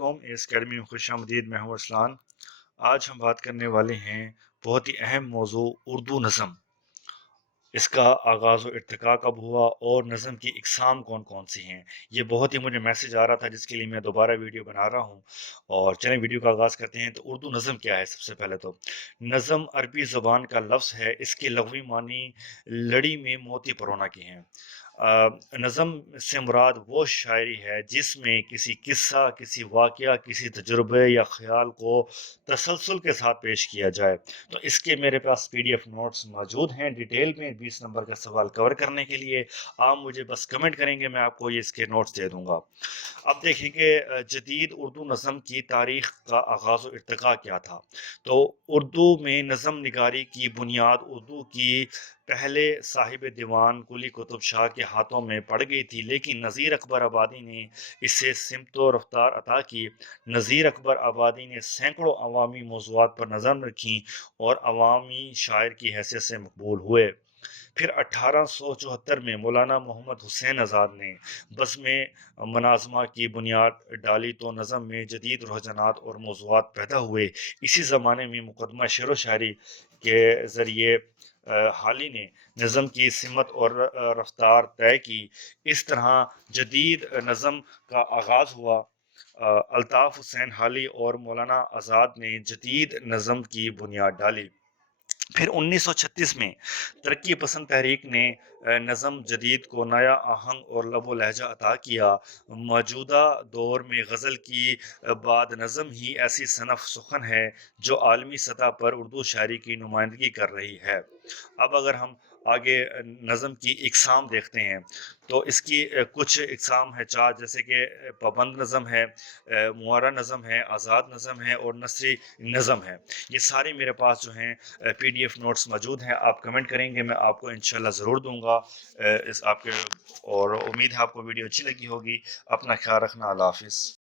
वालेकुम। इस अकेडमी में खुशामदीद। मैं हूँ अरसलान। आज हम बात करने वाले हैं बहुत ही अहम मौजू उर्दू नज़म। इसका आगाज़ व इर्तिका कब हुआ और नज़म की इकसाम कौन कौन सी हैं। ये बहुत ही मुझे मैसेज आ रहा था जिसके लिए मैं दोबारा वीडियो बना रहा हूँ। और चलें वीडियो का आगाज़ करते हैं। तो उर्दू नज़म क्या है? सबसे पहले तो नज़म अरबी ज़बान का लफ्ज़ है। इसके लग़वी मानी लड़ी में मोती परोना की हैं। नज़म से मुराद वो शायरी है जिसमें किसी किस्सा, किसी वाक़या, किसी तजुर्बे या ख़्याल को तसलसल के साथ पेश किया जाए। तो इसके मेरे पास पीडीएफ नोट्स मौजूद हैं डिटेल में 20 नंबर का सवाल कवर करने के लिए। आप मुझे बस कमेंट करेंगे, मैं आपको ये इसके नोट्स दे दूंगा। अब देखेंगे जदीद उर्दू नज़म की तारीख़ का आगाज़ व इर्तिक़ा क्या था। तो उर्दू में नज़म निगारी की बुनियाद उर्दू की पहले साहिब दीवान कुली कुतुब शाह के हाथों में पड़ गई थी, लेकिन नज़ीर अकबर आबादी ने इसे सिमत व रफ्तार अता की। नज़ीर अकबर आबादी ने सैकड़ों अवामी मौज़ूआत पर नज़म रखी और अवामी शायर की हैसियत से मकबूल हुए। फिर 1874 में मौलाना मोहम्मद हुसैन आज़ाद ने बज़्म मनाज़मा की बुनियाद डाली तो नज़म में जदीद रुझानात और मौज़ूआत पैदा हुए। इसी ज़माने में मुक़दमा शेर व शायरी के ज़रिए हाली ने नज़म की सिमत और रफ्तार तय की। इस तरह जदीद नज़म का आगाज़ हुआ। अल्ताफ़ हुसैन हाली और मौलाना आज़ाद ने जदीद नज़म की बुनियाद डाली। फिर 1936 में तरक्की पसंद तहरीक ने नज़म जदीद को नया आहंग और लबो लहजा अता किया। मौजूदा दौर में गज़ल की बाद नज़म ही ऐसी सनफ़ सुखन है जो आलमी सतह पर उर्दू शायरी की नुमाइंदगी कर रही है। अब अगर हम आगे नज़म की इकसाम देखते हैं तो इसकी कुछ इकसाम है चार, जैसे कि पाबंद नज़म है, मुआरा नज़म है, आज़ाद नज़म है और नसरी नज़म है। ये सारे मेरे पास जो हैं पीडीएफ नोट्स मौजूद हैं। आप कमेंट करेंगे, मैं आपको इंशाल्लाह ज़रूर दूंगा। इस आपके और उम्मीद है आपको वीडियो अच्छी लगी होगी। अपना ख्याल रखना। अल्लाह हाफ़िज़।